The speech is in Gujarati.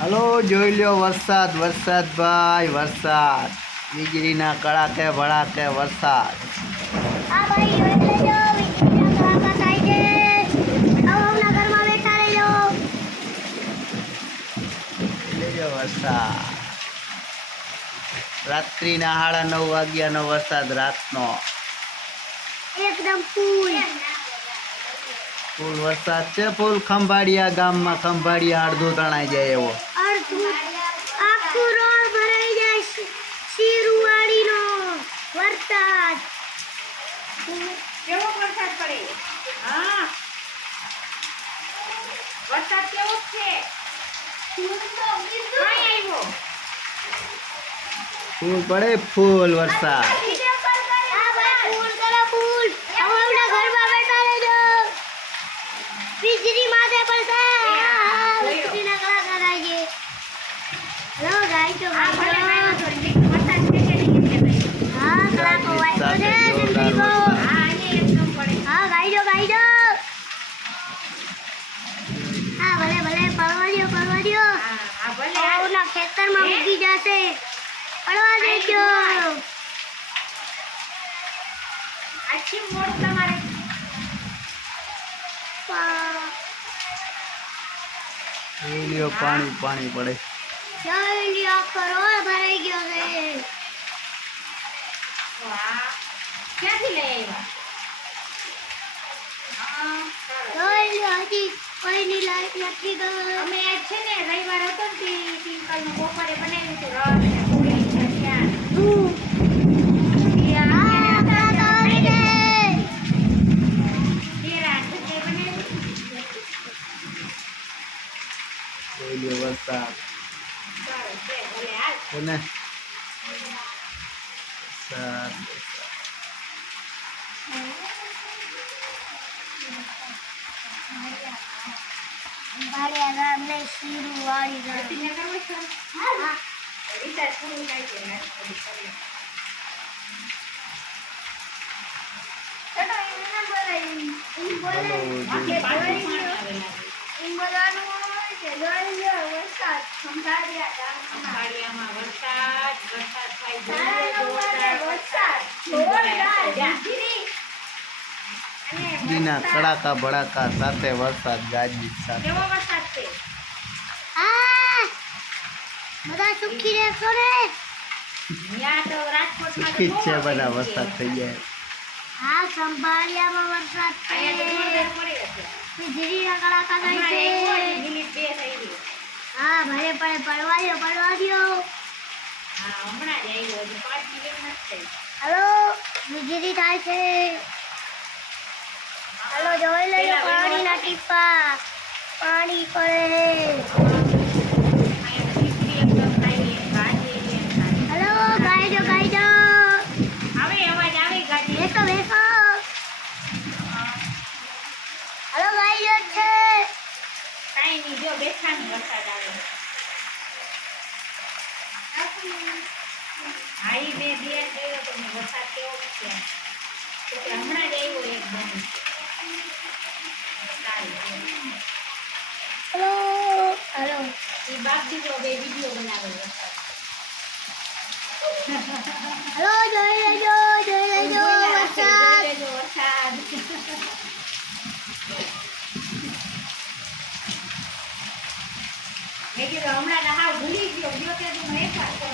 હલો જોઈ લ્યો વરસાદ વરસાદ ભાઈ વરસાદ. વીજળીના કડાકે ભડાકે વરસાદ. આ ભાઈ જોઈ લેજો વીજળીના કડાકા થાય છે હવે હમણાં ઘરમાં બેઠા રહેજો લેજો વરસાદ રાત્રિના સાડા નવ વાગ્યાનો વરસાદ રાતનો. એકદમ ફૂલ. ફૂલ વરસાદ છે ફૂલ ખંભાળિયા ગામમાં ખંભાળિયા અડધું તણાઈ જાય એવો. વરસાદ. કેવો વરસાદ પડે? હા. વરસાદ કેવો છે? આવ્યો? ફૂલ પડે ફૂલ વરસાદ. હા ભાઈ ફૂલ કરે ફૂલ હવે હમણાં ઘરમાં બેઠા રહેજો વીજળી માથે પડશે આ, વીજળીના કડાકા થાય છે હેલો ગાય તો આ ભલે ગાય કાંઈ વાંધો નહીં. વરસાદ છે કે નહીં કે નહીં? હા કડાકો વાગ્યો છે સાથે જોરદાર જલ્દી બહુ વરસાદ. હા અહીંયા એકદમ પડે હા ગાઈડો ગાઈડો હા ભલે ભલે પડવા દ્યો પડવા દ્યો હા હા ભલે હાલ. ખેતરમાં મૂકી જશે. પડવા દેજો. આજથી મોડું તમારે. પા- પાણી પાણી પડે. જલ્દી આખો રોડ ભરાઈ ગયો છે. વાહ. ક્યાંથી લઈ આવ્યા. હજી કોઈની લાઈટ નથી ગઈ. અમે છે ને રવિવાર હતો ને બપોરે બનાવ્યું હતું રસ ને પૂરી ભજીયા. ને ભજીયા બનાવ્યું. જોઈ લ્યો વરસાદ સરસ છે ભલે હાલ છે ને વરસાદ ભાડિયા ગામને શીરુવાડી ગામ ભજીયા કરવો છે? હા રિચાર્જ પૂરું થાય છે ને પછી કરીએ. ચલો એમ ના બોલાય એમ બોલાય આખે કે પાછું જોઈ પાણી લો આવે લાગે. એમ બોલવાનું હોય કે જોઈ લો વરસાદ વરસાદ. વરસાદ થાય સાડા નવ વાગે જોરદાર વરસાદ જોરદાર વીજળી અને વીજળીના. કડાકા ભડાકા સાથે વરસાદ ગાજવીજ સાથે. કેવો વરસાદ છે? આ બધા સુખી જ છે બધા વરસાદ થઈ જાય હા સંભાળિયામાં વરસાદ વીજળીના કડાકા થાય છે. હા ભલે પડે પડવા દ્યો પડવા દ્યો હા હમણાં જ આવ્યો પાંચ મિનિટ નથી થઈ. વીજળી થાય છે. હલો જોઈ લેજો પાણીના ટીપા. પાણી પડે. હલો ગાઈડો ગાઈડો. આવે અવાજ આવે ગાજે બેસો બેસો. હલો ગાઈડો છે. કાંઈ નહીં જો બેઠાનો વરસાદ આવે. હાઈ બે બે જોયો તો વરસાદ કેવો છે? હમણાં જ આવ્યો એકદમ સારું હલો હલો એ બાપ દીકરો બે વીડિયો બનાવે વરસાદ હલો જોઈ લેજો જોઈ લેજો વરસાદ વરસાદ હમણાં હાવ ભૂલી ગયો ગયો કે તું એકવાર